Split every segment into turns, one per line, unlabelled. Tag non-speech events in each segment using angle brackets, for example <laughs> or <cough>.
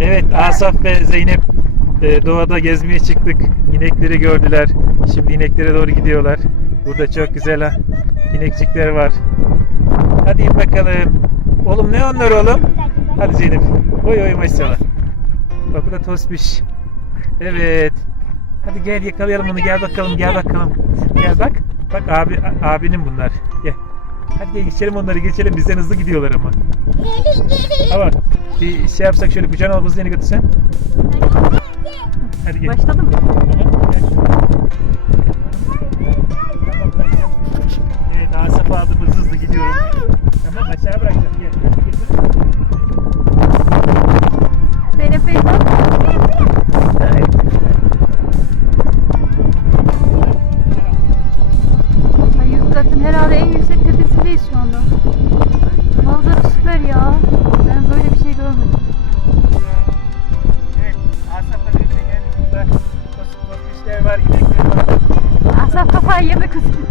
Evet Asaf ve Zeynep e, doğada gezmeye çıktık. İnekleri gördüler. Şimdi ineklere doğru gidiyorlar. Burada çok güzel ha, inekçikler var. Hadi in bakalım. Oğlum ne onlar oğlum? Hadi Zeynep. Oy oy maşallah. Bak bu da tosbiş. Evet. Hadi gel yakalayalım onu. Gel bakalım gel bakalım. Gel bak. Bak abi abinin bunlar. Gel. Hadi gel geçelim onları geçelim. Bizden hızlı gidiyorlar ama.
Gelin gelin.
Ama bir şey yapsak şöyle kucağına al hızlı götürsen. Hadi gel.
Başladı yeme kızım.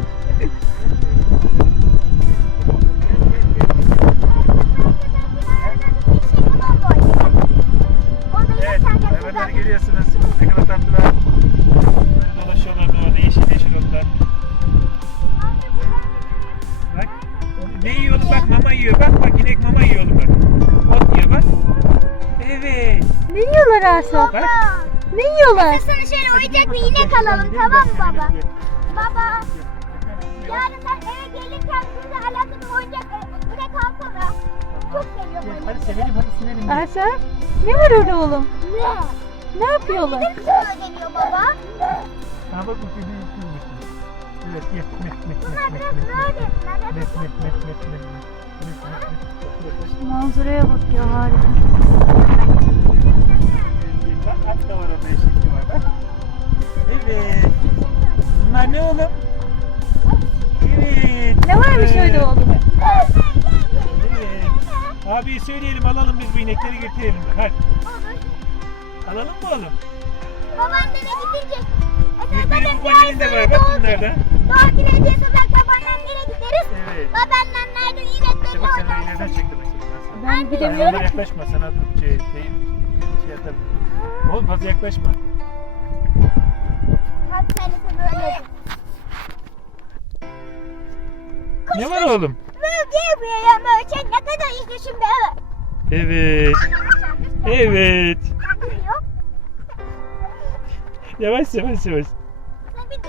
Evet, hayvanları görüyorsunuz. Ne kadar tatlılar. Böyle dolaşıyorlar doğada yeşil yeşil otlar. Bak. Ne yiyor oğlum bak mama yiyor. Bak bak inek mama yiyor oğlum bak. Ot yiyor bak. Evet.
Ne yiyorlar Asaf?
Bak.
Ne yiyorlar?
Sana şöyle oyuncak bir inek alalım tamam mı baba? Baba. Yarın sen eve gelirken bize alakalı oyuncak e, inek alsana. Çok seviyorum
Gel. Hadi sevelim hadi sevelim.
Asaf? Ne var orada oğlum?
Ne?
Ne yapıyorlar?
Sana geliyor baba.
Ha bak bu kedi yutulmuş. Evet ye. Meh meh
Bunlar
meh
biraz
meh meh.
böyle.
Meh meh meh meh meh. Meh meh meh.
Manzaraya bak ya harika.
Bak at da var orada eşekli var. Evet. Bunlar ne oğlum? Evet.
Ne varmış
Evet.
öyle oğlum?
Evet. Abi söyleyelim alalım biz bu inekleri götürelim. Hadi. Alalım mı oğlum?
Babaannene gidince.
Gülbenim babanın da var bak bunlarda.
Doğum günü hediyesi olarak babaannenlere gideriz.
Evet.
Babaannenler de
İşte
ineklerle
bak sen ileriden çektim.
Ben gidemiyorum
yaklaşma sana şey, şey, şey atarım. Oğlum fazla yaklaşma.
Böyle.
Ne var oğlum?
Böyle ne kadar iyi düşün be.
Evet. Evet. Yavaş yavaş yavaş.
Sen bir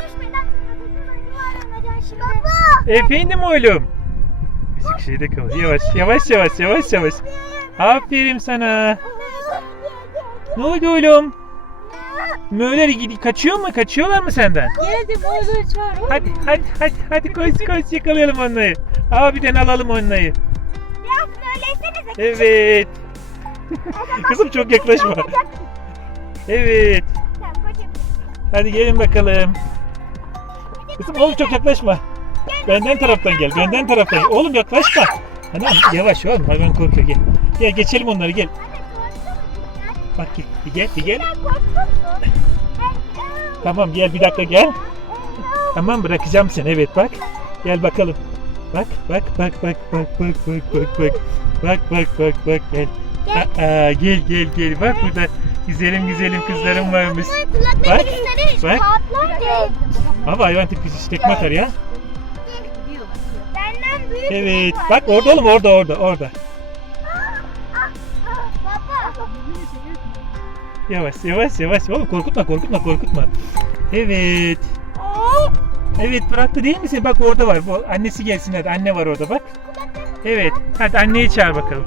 şimdi. Baba.
Efendim oğlum. Müzik şeyde kaldı. Yavaş yavaş yavaş yavaş yavaş. Aferin sana. Ne oldu oğlum? Möğler gidi- kaçıyor mu? Kaçıyorlar mı senden?
Geldim oğlum çağır.
Hadi hadi hadi hadi koş koş yakalayalım onları. Abiden alalım onları.
Biraz böyleysenize.
Evet. <laughs> Kızım çok yaklaşma. Evet. Hadi gelin bakalım. Kızım oğlum çok yaklaşma. Benden taraftan gel. Benden taraftan. gel. Oğlum yaklaşma. Hani yavaş oğlum hayvan korkuyor gel. Gel geçelim onları gel. Bak gel. Gel gel. Tamam gel bir dakika gel. Tamam bırakacağım seni evet bak. Gel bakalım. Bak bak bak bak bak bak bak bak bak. Bak bak bak bak gel. Aa, gel gel gel bak burada güzelim güzelim kızlarım varmış. Bak, bak. Ama hayvan tipi hiç tekme atar ya. Evet bak orada oğlum orada orada orada. Yavaş yavaş yavaş oğlum korkutma korkutma korkutma. Evet. Evet bıraktı değil misin? Bak orada var. Annesi gelsin hadi. Anne var orada bak. Evet. Hadi anneyi çağır bakalım.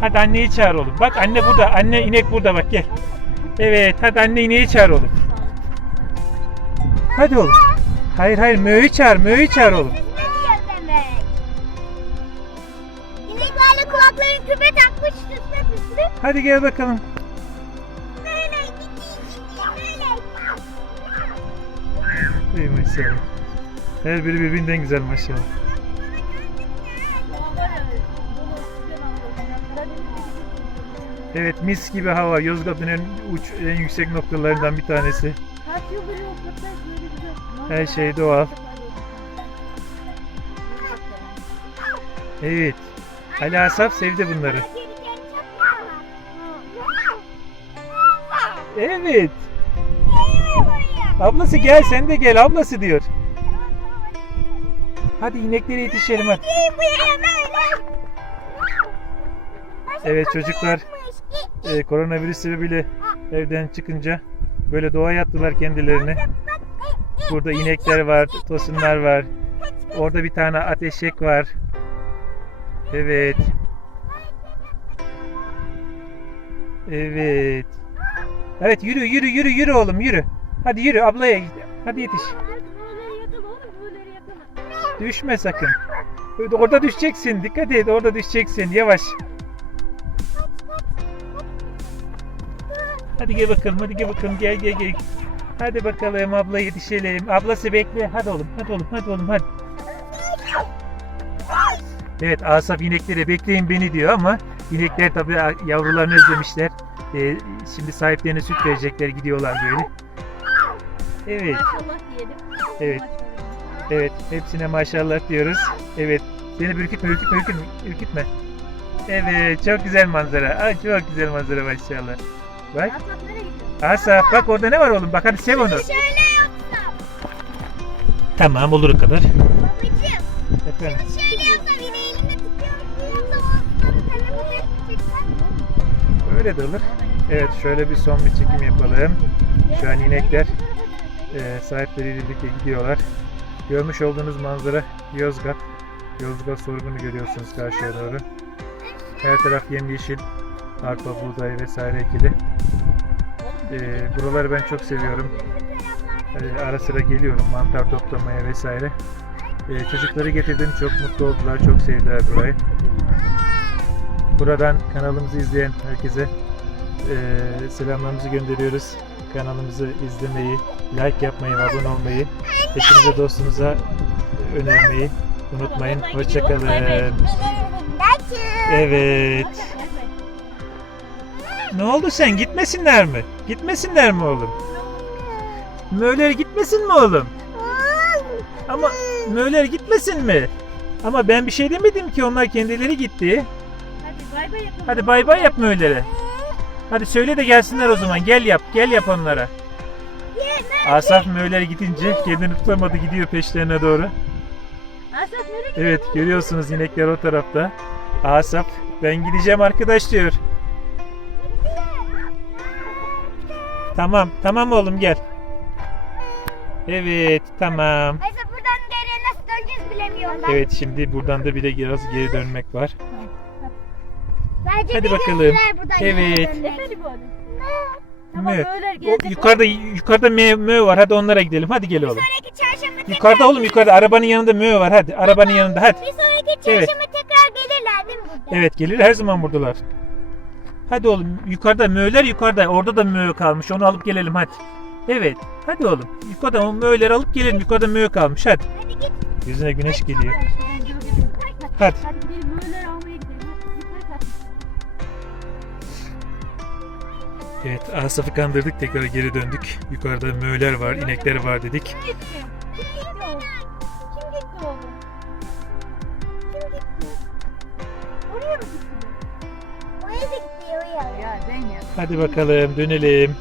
Hadi anneyi çağır oğlum. Bak anne burada. Anne inek burada bak gel. Evet. Hadi anne ineği çağır oğlum. Hadi oğlum. Hayır hayır Mö'yü çağır. Mö'yü çağır oğlum.
Demek? İneklerle kulaklarını küpe takmış.
Hadi gel bakalım. Ey maşallah. Her biri birbirinden güzel maşallah. Evet mis gibi hava. Yozgat'ın en uç en yüksek noktalarından bir tanesi. Her şey doğal. Evet. Ali Asaf sevdi bunları. Evet. Ablası gel sen de gel ablası diyor. Hadi ineklere yetişelim hadi. Evet çocuklar e, koronavirüs sebebiyle evden çıkınca böyle doğaya attılar kendilerini. Burada inekler var, tosunlar var. Orada bir tane ateşek var. Evet. Evet. Evet yürü yürü yürü yürü oğlum yürü. Hadi yürü ablaya git. Hadi yetiş. Düşme sakın. Orada düşeceksin. Dikkat et orada düşeceksin. Yavaş. Hadi gel bakalım hadi gel bakalım gel gel gel. Hadi bakalım abla yetişelim. Ablası bekle. Hadi oğlum hadi oğlum hadi oğlum hadi. Evet Asaf ineklere bekleyin beni diyor ama inekler tabii yavrularını özlemişler. Ee, şimdi sahiplerine süt verecekler gidiyorlar böyle. Evet
Maşallah diyelim.
Evet. evet hepsine maşallah diyoruz. Evet seni ürkütme ürkütme ürkütme. ürkütme. Evet çok güzel manzara. Ay çok güzel manzara maşallah. Bak
Asaf
bak orada ne var oğlum bak hadi sev onu.
Şöyle yapsam.
Tamam olur o kadar.
Babacığım.
Efendim.
Şöyle yapsam yine elimde tutuyorum. Yapsam o telefonu çeksen.
Öyle de olur. Evet şöyle bir son bir çekim yapalım. Şu an inekler e, sahipleriyle birlikte gidiyorlar. Görmüş olduğunuz manzara Yozgat. Yozgat sorgunu görüyorsunuz karşıya doğru. Her taraf yemyeşil. Arpa, buğday vesaire ekili. E, buraları ben çok seviyorum. E, ara sıra geliyorum mantar toplamaya vesaire. E, çocukları getirdim çok mutlu oldular, çok sevdiler burayı. Buradan kanalımızı izleyen herkese e, selamlarımızı gönderiyoruz. Kanalımızı izlemeyi, like yapmayı, abone olmayı, eşinize dostunuza önermeyi unutmayın. Hoşçakalın. Evet. Ne oldu sen? Gitmesinler mi? Gitmesinler mi oğlum? Möğler gitmesin mi oğlum? Ama Möğler gitmesin mi? Ama ben bir şey demedim ki onlar kendileri gitti.
Hadi bay bay yapalım.
Hadi bay bay yap Möğler'e. Hadi söyle de gelsinler o zaman. Gel yap. Gel yap onlara. Asaf Möğler gidince kendini tutamadı gidiyor peşlerine doğru.
Asaf nereye?
Evet görüyorsunuz inekler o tarafta. Asaf ben gideceğim arkadaş diyor. Tamam tamam oğlum gel. Evet tamam.
Mesela buradan geriye nasıl döneceğiz bilemiyorum ben.
Evet şimdi buradan da bir de biraz geri dönmek var.
Bence
Hadi bakalım. Evet.
Efendim oğlum. Tamam
Mö.
böyle
O, yukarıda yukarıda mö, mö var. Hadi onlara gidelim. Hadi gel oğlum.
Sonraki çarşamba tekrar
Yukarıda oğlum yukarıda arabanın yanında mö var. Hadi arabanın yanında hadi.
Bir sonraki
Evet.
çarşamba tekrar gelirler değil mi burada?
Evet gelir her zaman buradalar. Hadi oğlum yukarıda möğler yukarıda. Orada da mö kalmış. Onu alıp gelelim hadi. Evet. Hadi oğlum. Yukarıda o möğleri alıp gelelim. Yukarıda mö kalmış. Hadi.
Hadi git.
Yüzüne güneş geliyor.
Hadi.
Hadi. Evet Asaf'ı kandırdık. Tekrar geri döndük. Yukarıda möğler var, inekler var dedik.
Kim gitti? Kim gitti oğlum? Kim gitti oğlum? Kim gitti? Oraya mı gitti?
Oraya da gidiyor ya.
Ya Zeynep.
Hadi bakalım dönelim.